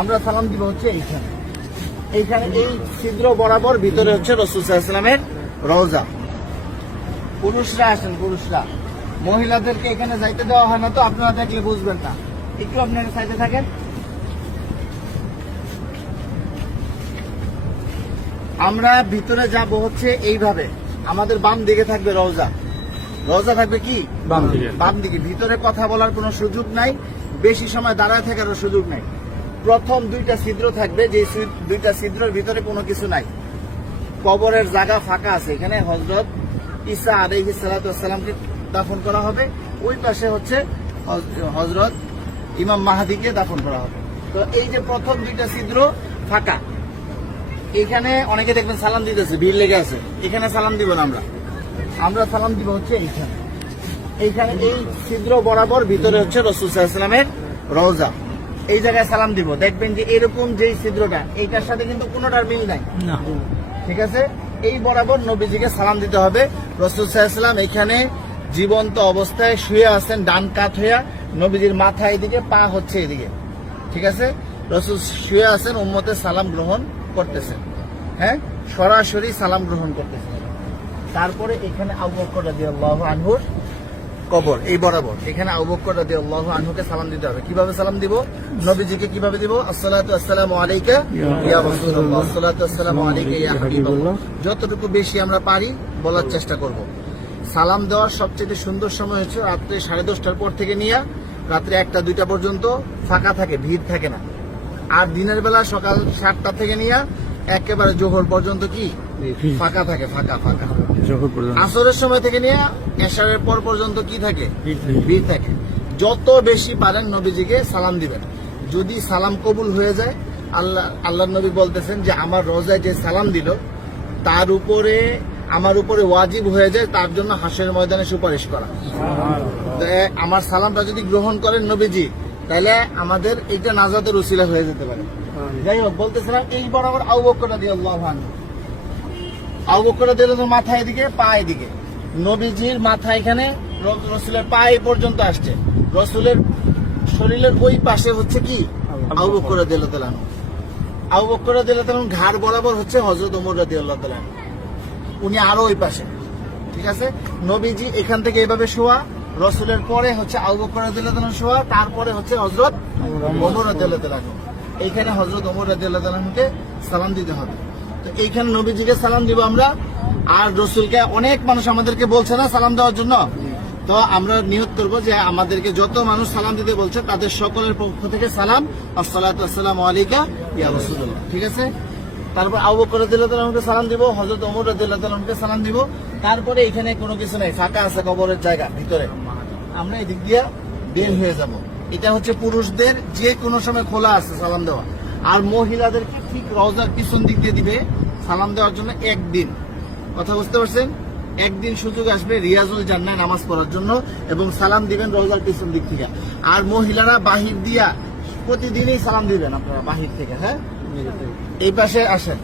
আমরা সালাম দিব হচ্ছে এইখানে। এইখানে এই ছিদ্র বরাবর ভিতরে হচ্ছে রাসূল সাল্লাল্লাহু আলাইহি ওয়াসাল্লামের রওজা। পুরুষরা আসেন, পুরুষরা, মহিলাদেরকে এখানে যাইতে দেওয়া হয় না, তো আপনারা দেখলে বুঝবেন না। একটু আপনারা সাইডে থাকেন। আমরা ভিতরে যাব হচ্ছে এইভাবে, আমাদের বাম দিকে থাকবে রওজা। রওজা থাকবে কি বাম দিকে। ভিতরে কথা বলার কোনো সুযোগ নাই, বেশি সময় দাঁড়ায় থাকারও সুযোগ নাই। প্রথম দুইটা ছিদ্র থাকবে, যে দুইটা ছিদ্রের ভিতরে কোনো কিছু নাই। কবরের জায়গা ফাঁকা আছে, এখানে হযরত ঈসা আলাইহিস সালাতু ওয়াস সালামকে দাফন করা হবে। ওই পাশে হচ্ছে হযরত ইমাম মাহদিকে দাফন করা হবে। তো এই যে প্রথম দুইটা ছিদ্র ফাঁকা, এখানে অনেকে দেখবেন সালাম দিতেছে, ভিড় লেগে আছে। এখানে সালাম দিব না, আমরা সালাম দিব হচ্ছে এইখানে। এইখানে এই ছিদ্র বরাবর ভিতরে হচ্ছে রাসূল সাল্লাল্লাহু আলাইহি ওয়াসাল্লামের রওজা। এই জায়গায় সালাম দিব, দেখবেন যে এরকম যেই ছিদ্রটা, এইটার সাথে কিন্তু কোনোটার মিল নাই, ঠিক আছে? এই বরাবর নবীজিকে সালাম দিতে হবে। রাসূল সাল্লাল্লাহু আলাইহি ওয়াসাল্লাম এখানে জীবন্ত অবস্থায় শুয়ে আছেন, ডান কাত হইয়া, নবীজির মাথা এদিকে, পা হচ্ছে এদিকে, ঠিক আছে? রাসূল শুয়ে আছেন, উম্মতের সালাম গ্রহণ করতেছেন, হ্যাঁ, সরাসরি সালাম গ্রহণ করতেছেন। তারপরে এখানে আবু বকর রাদিয়াল্লাহু আনহুর কবর, এই বরাবর এখানে আবু বকর রাদিয়াল্লাহু আনহুকে সালাম দিতে হবে। কিভাবে সালাম দিব? নবীজিকে কিভাবে দিব? আসসালাতু আসসালামু আলাইকা ইয়া রাসূলুল্লাহ, আসসালাতু আসসালামু আলাইকা ইয়া হাবিবাল্লাহ। যতটুকু বেশি আমরা পারি বলার চেষ্টা করব। সালাম দেওয়ার সবচেয়ে সুন্দর সময় হচ্ছে রাত্রে 10:30টার পর থেকে নিয়ে রাত্রে 1টা-2টা পর্যন্ত ফাঁকা থাকে, ভিড় থাকে না। আর দিনের বেলা সকাল 7টা থেকে নিয়ে একেবারে জোহর পর্যন্ত কি ফাঁকা থাকে, ফাঁকা। আসরের সময় থেকে নিয়ে এশারের পর পর্যন্ত কি থাকে? ভিড় থাকে। যত বেশি পারেন নবীজিকে সালাম দিবেন। যদি সালাম কবুল হয়ে যায়, আল্লাহ নবী বলতেছেন যে আমার রোজায় যে সালাম দিল তার উপরে, আমার উপরে ওয়াজিব হয়ে যায় তার জন্য হাসরের ময়দানে সুপারিশ করা। আমার সালামটা যদি গ্রহণ করেন নবীজি, তাহলে আমাদের এইটা নাজাতের উসিলা হয়ে যেতে পারে। যাই হোক, বলতেছিলাম এই বরাবর আবু বকর রাদিয়াল্লাহু আনহু, আবু বকর রাদিয়াল্লাহু আনহু মাথা এদিকে, পা এদিকে। নবীজির মাথা এখানে, রাসূলের পা এই পর্যন্ত আসছে। রাসূলের শরীরের ওই পাশে হচ্ছে কি আবু বকর রাদিয়াল্লাহু তাআলা। আবু বকর রাদিয়াল্লাহু তাআলা ঘাড় বরাবর হচ্ছে হযরত ওমর রাদিয়াল্লাহু তাআলা, উনি আরো ওই পাশে, ঠিক আছে? নবীজি এখান থেকে এইভাবে শোয়া, রাসূলের পরে হচ্ছে আবু বকর রাদিয়াল্লাহু তাআলা শোয়া, তারপরে হচ্ছে হযরত ওমর রাদিয়াল্লাহু তাআলা। এইখানে হযরত ওমর রাদিয়াল্লাহু তাআলাকে সালাম দিতে হবে। তো এইখানে নবীজিকে সালাম দিব আমরা। আর রাসূলকে অনেক মানুষ আমাদেরকে বলছে না সালাম দেওয়ার জন্য, তো আমরা নিয়ত করব যে আমাদেরকে যত মানুষ সালাম দিতে বলছে তাদের সকলের পক্ষ থেকে সালাম, আসসালাতু আসসালামু আলাইকা ইয়া রাসূলুল্লাহ, ঠিক আছে? তারপর আবু বকর রাদিয়াল্লাহু তাআলাকে সালাম দিব, হযরত ওমর রাদিয়াল্লাহু তাআলাকে সালাম দিব। তারপরে এখানে কোনো কিছু নাই, ফাঁকা আছে কবরের জায়গা ভিতরে, আমরা এদিক দিয়ে বের হয়ে যাব। এটা হচ্ছে পুরুষদের যে কোনো সময় খোলা আছে সালাম দেওয়া। আর মহিলাদেরকে ঠিক রওজার পিছন দিক দিয়ে দিবে সালাম দেওয়ার জন্য একদিন। কথা বুঝতে পারছেন? একদিন সুযোগ আসবে রিয়াজুল জান্নাহ নামাজ পড়ার জন্য, এবং সালাম দিবেন রওজার পিছন দিক থেকে। আর মহিলারা বাহির দিয়া প্রতিদিনই সালাম দিবেন আপনারা বাহির থেকে, হ্যাঁ? এই পাশে আসেন।